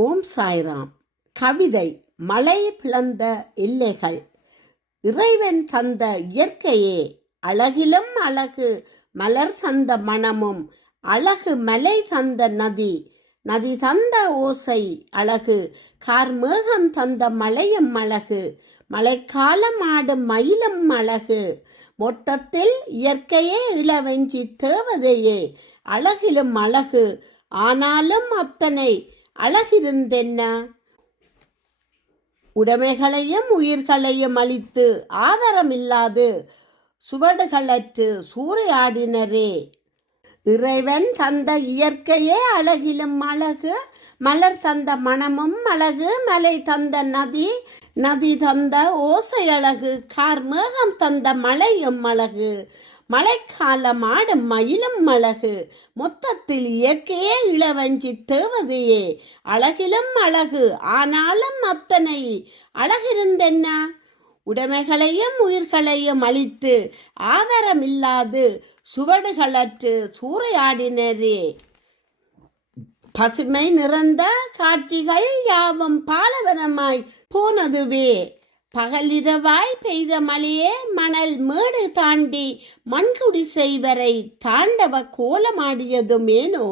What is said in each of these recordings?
ஓம் சாய்ராம். கவிதை மலை பிளந்த எல்லைகள். இறைவன் தந்த இயற்கையே அழகிலும் அழகு, மலர் தந்த மனமும் அழகு, மலை தந்த நதி, நதி தந்த ஓசை அழகு, கார்மேகம் தந்த மலையும் அழகு, மழைக்காலம் ஆடும் மயிலும் அழகு. மொத்தத்தில் இயற்கையே இளவெஞ்சி தேவதையே அழகிலும் அழகு. ஆனாலும் அத்தனை அழகிருந்தென்ன? உடைமைகளையும் உயிர்களையும் அளித்து ஆதாரமில்லாது சுவடுகளற்று சூறையாடினரே. இறைவன் தந்த இயற்கையே அழகிலும் அழகு, மலர் தந்த மனமும் அழகு, மலை தந்த நதி, நதி தந்த ஓசை அழகு, கார்மேகம் தந்த மழையும் அழகு, மழைக்காலம் ஆடும் மயிலும் அழகு. மொத்தத்தில் இயற்கையே இளவஞ்சி தேவதையே அழகிலும் அழகு. ஆனாலும் அத்தனை அழகிருந்தென்ன? உடைமைகளையும் உயிர்களையும் அளித்து ஆதாரமில்லாது சுவடுகளற்று சூறையாடினரே. பசுமை நிறைந்த காட்சிகள் யாவும் பாலைவனமாய் போனதுவே. பகலிரவாய் பெய்த மழையே மணல் மேடு தாண்டி மண்குடிசை வரை தாண்டவ கோலமாடியதுமேனோ.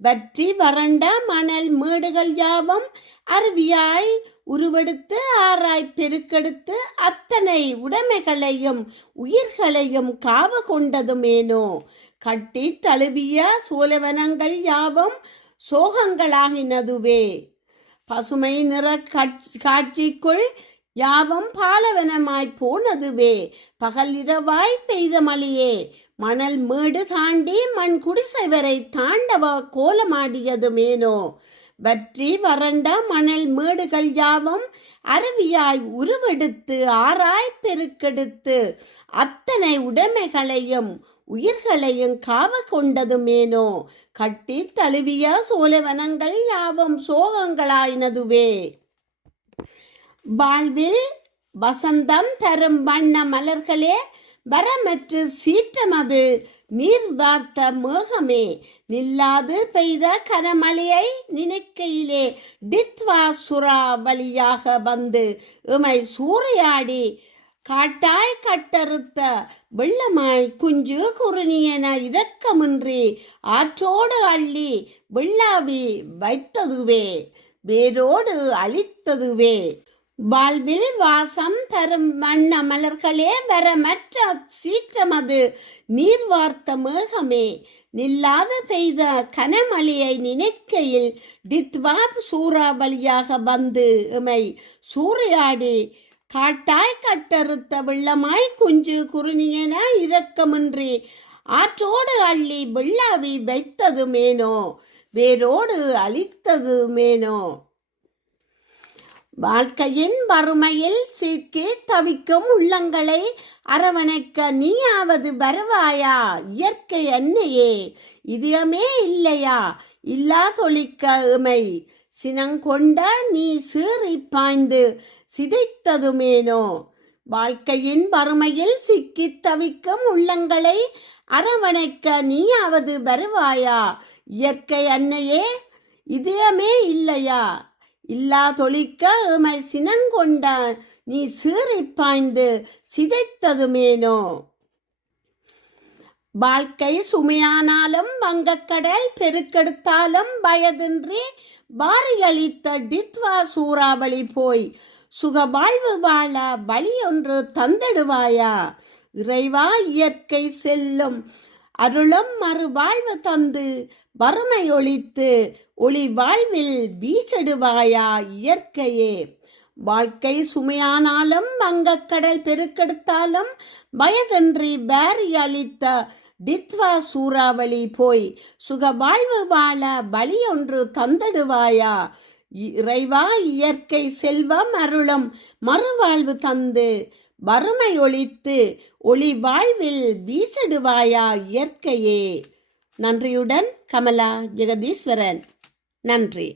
வற்றி வறண்ட மணல் மேடுகள் யாவும் அருவியாய் உருவெடுத்து ஆராய் பெருக்கெடுத்து அத்தனை உடைமைகளையும் உயிர்களையும் காவு கொண்டதுமேனோ. கட்டி தழுவிய சோழவனங்கள் யாவும் சோகங்களாகினதுவே. பசுமை நிற காட்சிக்குள் யாவும் பாலவனமாய் போனதுவே. பகல் இரவாய் பெய்த மழையே மணல் மேடு தாண்டி மண் குடிசை வரை தாண்டவ கோலமாடியதுமேனோ. வற்றி வறண்ட மணல் மேடுகள் யாவும் அருவியாய் உருவெடுத்து ஆராய் பெருக்கெடுத்து அத்தனை உடைமைகளையும் உயிர்களையும் காவு கொண்டதுமேனோ. கட்டி தழுவிய சோழவனங்கள் யாவும் சோகங்களாயினதுவே. வாழ்வில் வசந்தம் தரும் வண்ண மலர்களே வரமற்று சீற்றமது நீர் வார்த்த மேகமே. நில்லாது பெய்த கனமழையை நினைக்கையிலே டித்வா சுறா வழியாக வந்து எமை சூறையாடி காட்டாய் கட்டறுத்த வெள்ளமாய் குஞ்சு குறுநியன இரக்கமின்றி ஆற்றோடு அள்ளி வெள்ளாவி வைத்ததுவே, வேரோடு அழித்ததுவே. வாழ்வில் வாசம் தரும் வண்ண மலர்களே வரமற்ற சீற்றமது நீர் வார்த்த மேகமே. நில்லாது பெய்த கனமழையை நினைக்கையில் டித்வா சூறாவளியாக வந்து எமை சூறையாடி காட்டாய் கட்டறுத்த வெள்ளமாய் குஞ்சு குறுநியன இரக்கமின்றி ஆற்றோடு அள்ளி வெள்ளாவி வைத்ததுமேனோ, வேரோடு அழித்ததுமேனோ. வாழ்க்கையின் வறுமையில் சிக்கி தவிக்கும் உள்ளங்களை அரவணைக்க நீயாவது வருவாயா? இயற்கை அன்னையே இதயமே இல்லையா? இல்லா தொழிக்க எமை சினங்கொண்ட நீ சீறி பாய்ந்து சிதைத்ததுமேனோ. வாழ்க்கையின் வறுமையில் சிக்கி தவிக்கும் உள்ளங்களை அரவணைக்க நீயாவது வருவாயா? இயற்கை அன்னையே இதயமே இல்லையா? இல்லா தொழிக்க எமை சினங்கொண்ட நீ சீறி பாய்ந்து சிதைத்ததுமேனோ. வாழ்க்கை சுமையானாலும் வங்கக்கடல் பெருக்கெடுத்தாலும் பயதின்றி வாரியளித்த டித்வா சூறாவளி போய் சுகவாழ்வு வாழ வழி ஒன்று தந்திடுவாயா? இறைவா இயற்கை செல்லும் அருளும் மறுவாழ்வு தந்து வறுமை ஒழித்து ஒளி வாழ்வில் வீசிடுவாயா? இயற்கையே வாழ்க்கை சுமையானாலும் வங்கக்கடல் பெருக்கெடுத்தாலும் பயதின்றி வாரி அளித்த டித்வா சூறாவளி போய் சுகவாழ்வு வாழ வழி ஒன்று தந்திடுவாயா? இறைவா இயற்கை செல்வம் அருளும் மறுவாழ்வு தந்து வறுமை ஒழித்து ஒளி வாழ்வில் வீசிடுவாயா? இயற்கையே. நன்றியுடன் கமலா ஜெகதீஸ்வரன். நன்றி.